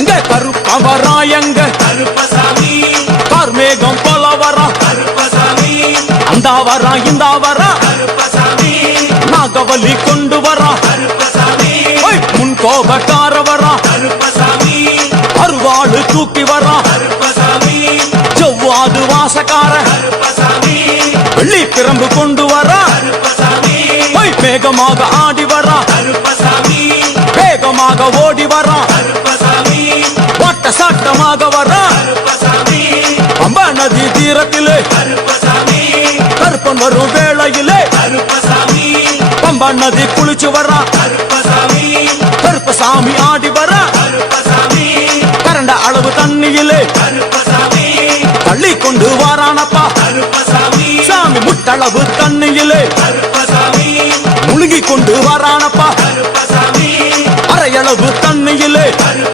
எங்க கருப்பவரா எங்க கருப்பசாமி கார்மேகம் போல வரா கருப்பசாமி அந்த வரா இந்த வரா கருப்பசாமி நாகவலி கொண்டு வரா கருப்பசாமி முன் கோபக்கார வரா கருப்பசாமி அருவாளு தூக்கி வரா கருப்பசாமி செவ்வாது வாசக்கார கருப்பசாமி வெள்ளி பிரம்பு கொண்டு வரா கருப்பசாமி வேகமாக ஆடி வரா கருப்பசாமி வேகமாக ஓடி வரா கருப்பசாமி வாட்ட சாட்டமாக வரா கருப்பசாமி பம்பா நதி தீரத்திலே கருப்பசாமி கருப்பன் வரும் வேளையிலே கருப்பசாமி பம்பா நதி குளிச்சு வரா கருப்பசாமி கருப்பசாமி ஆடி வரா கருப்பசாமி கரண்ட அளவு தண்ணியிலே கருப்பசாமி தள்ளி கொண்டு வாரானப்பா கருப்பசாமி சாமி முட்டளவு தண்ணியிலே கருப்பசாமி முழுகி கொண்டு வாரான